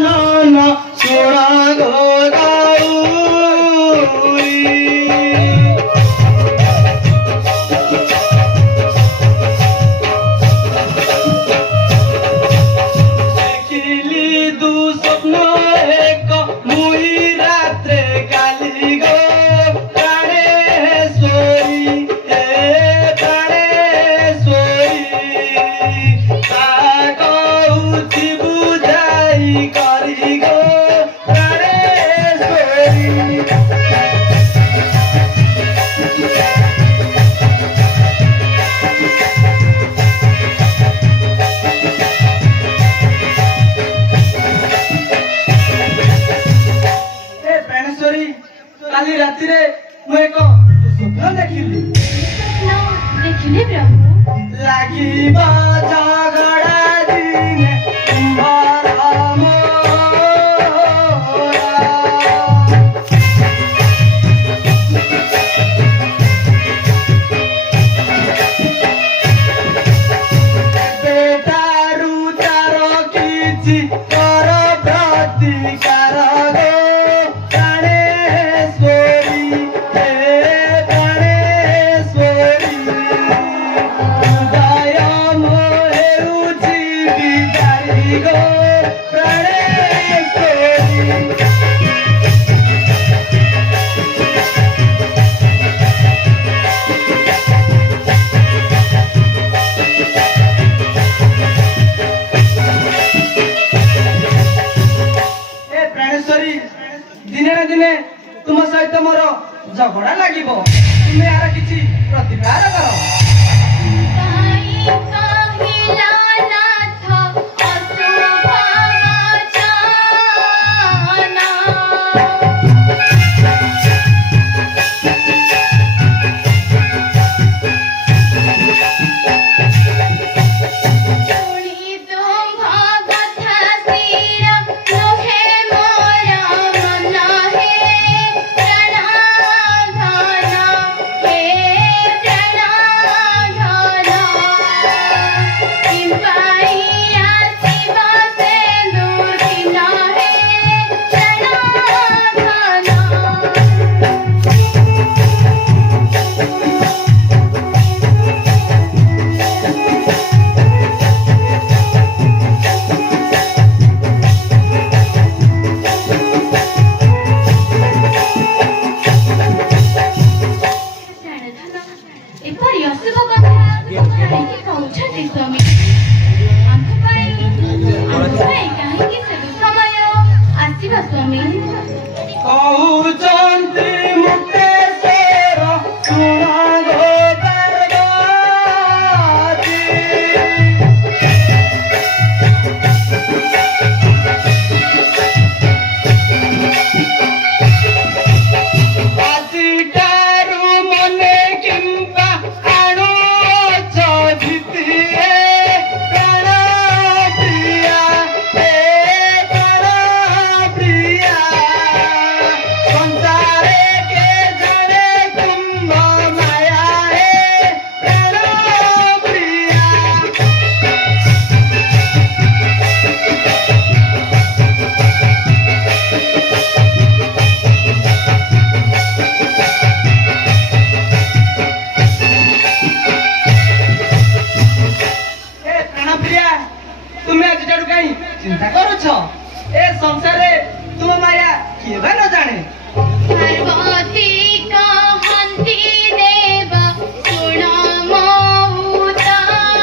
None सुना गौरी देखिली दु स्वप्न एक मुई रात्रे काली गो प्राणेश्वरी हे प्राणेश्वरी कौची बुझाई करी गो प्राणेश्वरी प्राणेश्वरी काली राति रे मु एक स्वप्न देखिली देखिले प्रभु लागिबा झगड़ा दिने तुम्हारा मोरा बेटारू तारो किछि कर प्रतिकार गो प्राणेश्वरी हे प्राणेश्वरी हृदय मोहेउछि बिदारी गो प्राणेश्वरी ए प्राणेश्वरी दिने ना दिने तुम सहित मोर झगड़ा लागिबो तुमे यार किछि प्रतिकार करो कहिला नाथ अशुभ वचना सुनी तुम कथा सिर लोहे मोरा मन हे प्रणधान हे प्रणधान किंपाइया शिव सेन्दूरिन हे प्रणधान एपरि अशुभ कथा काहीँकि कହୁଛନ୍ତି स्वामी आम्भ ପାଇଁ କାହିଁକି ଶେଷ ସମୟ ଆସିବ स्वामी कहउचंती मुक्तेश्वर सुन गो पार्वती आजिटारू मने किंबा आणुच भितिए प्राणप्रिया हे प्राणप्रिया संसारे के जाने कुंभ माया हे प्राणप्रिया ए प्राणप्रिया तुमे आज जाडू काई चिंता करूछ ए संसारे तुम माया किए बा न जाने पार्वती कहन्ति देव सुण मो उतार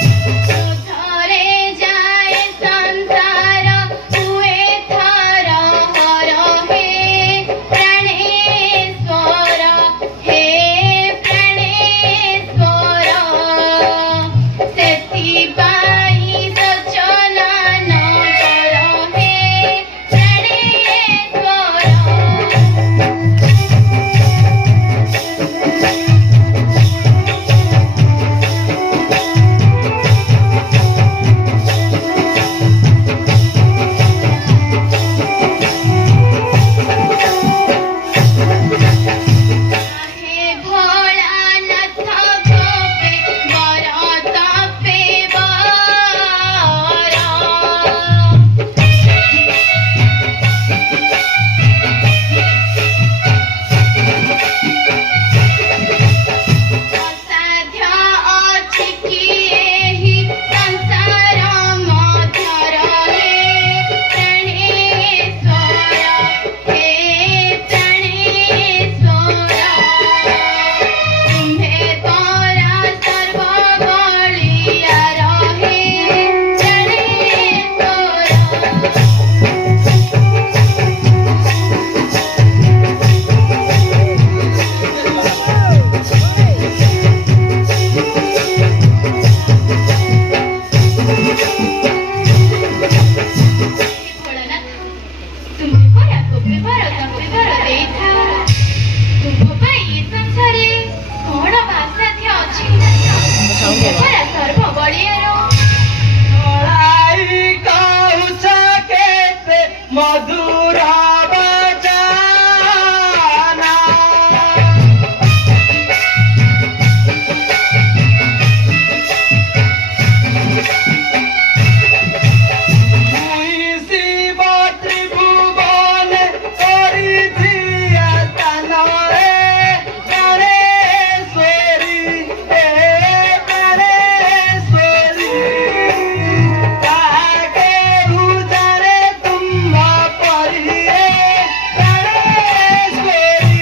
उद्धरे जाए संसार हुए थार हर हे प्राणेश्वर हे प्राणेश्वर ମୋ ପାଇଁ ଏ ସଂସାରେ କଣ ବାସାଧ୍ୟ ଅଛି ପରା ସର୍ବ ବଳିଆର ଛଳାଇ କହୁଛ କେତେ ମଧୁର ବଚନ। ମୁଇଁ ଶିବ ତ୍ରିଭୁବନେ କରିଦିଆ ସ୍ଥାନରେ ପ୍ରାଣେଶ୍ୱରୀ ପ୍ରାଣେଶ୍ୱରୀ ତାହାକେ ଉଜାରେ ତୁମ ପରି ପ୍ରାଣେଶ୍ୱରୀ।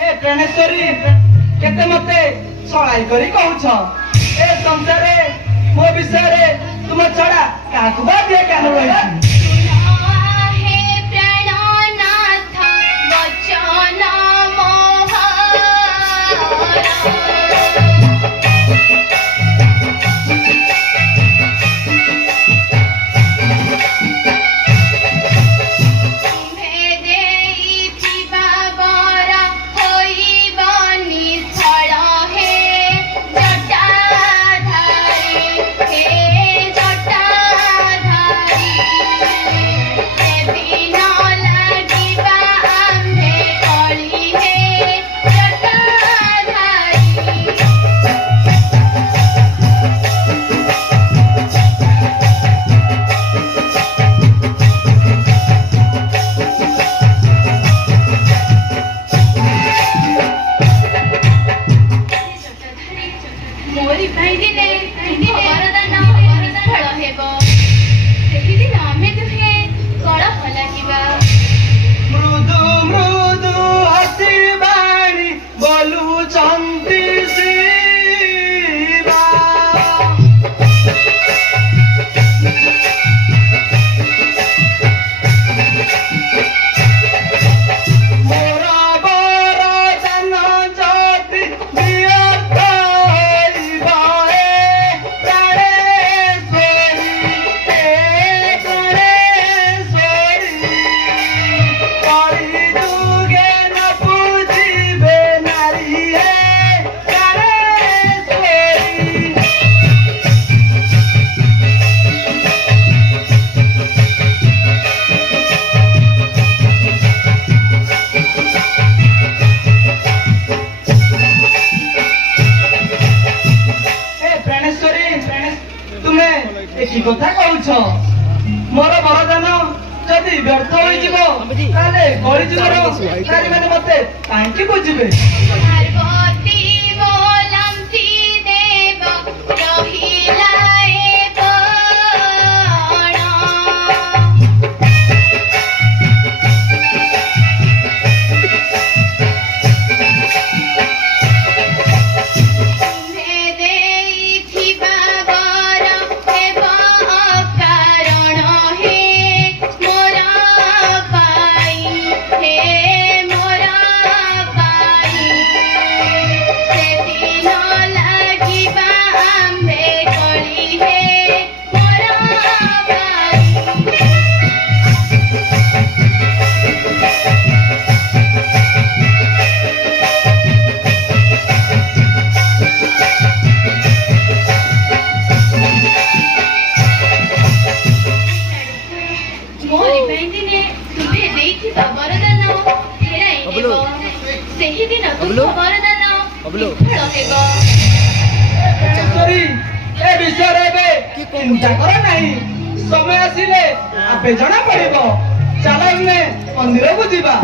ଏ ପ୍ରାଣେଶ୍ୱରୀ କେତେ ମତେ ଛଳାଇ କରି କହୁଛ ଏ ସଂସାରେ ମୋ ବିଷୟରେ ତୁମ ଛଡା କାହାକୁ ବା ଦିଏ କାନ ରହିଛି। हे प्राणनाथ वचन मोहन ତୁମ୍ଭେ ଦେଇଥିବା ବର ହୋଇବନି ଫଳ ହେ ଜଟାଧାରୀ ହେ ଜଟାଧାରୀ ସେଦିନ ଲାଗିବା ଆମ୍ଭେ କଳି ହେ ଜଟାଧାରୀ ମୋରି ପାଇଁ ଦିନେ ବରଦାନ ଫଳ ହେବ ସେହିଦିନ ଆମେ ଦୁହେଁ କଳହ ଲାଗିବା ମୃଦୁ ମୃଦୁ ହସି ବାଣୀ ବୋଲୁଛନ୍ତି ଶିବା। ମୋର ବରଦାନ ଯଦି ବ୍ୟର୍ଥ ହୋଇବ ପ୍ରାଣେଶ୍ୱରୀ ପ୍ରାଣେଶ୍ୱରୀ କଳି ଯୁଗେ ନ ବୁଝିବେ ନାରୀ ପ୍ରାଣେଶ୍ୱରୀ। ପ୍ରାଣେଶ୍ୱରୀ ତୁମେ ଏକି କଥା କହୁଛ ମୋର ବରଦାନ ଯଦି ବ୍ୟର୍ଥ ହୋଇଯିବ ତାହେଲେ କଳିଯୁଗର ନାରୀମାନେ ମତେ କାହିଁକି ବୁଝିବେ? ପାର୍ବତୀ ବୋଲନ୍ତି ଦେବ ରହିଲା ଏ ବଣ ତୁମ୍ଭେ ଦେଇଥିବା ବର ହେବ ଅକାରଣ ହେ ମୋର ପାଇଁ ହେ ମୋର ପାଇଁ ସେଦିନ ଲାଗିବା ଆମ୍ଭେ କଳି ହେ ମୋର ପାଇଁ ମୋରି ପାଇଁ ଦିନେ ତୁମ୍ଭେ ଦେଇଥିବା ବରଦାନ ଫେରାଇ ନେବ ସେହିଦିନ ତୁମ୍ଭ ବରଦାନ ବିଫଳ ହେବ ପ୍ରାଣେଶ୍ୱରୀ ଏ ବିଷୟରେ ଏବେ ଚିନ୍ତା କର ନାହିଁ ସମୟ ଆସିଲେ ଆପେ ଜଣା ପଡିବ ଚାଲ ଆମେ ମନ୍ଦିରକୁ ଯିବା।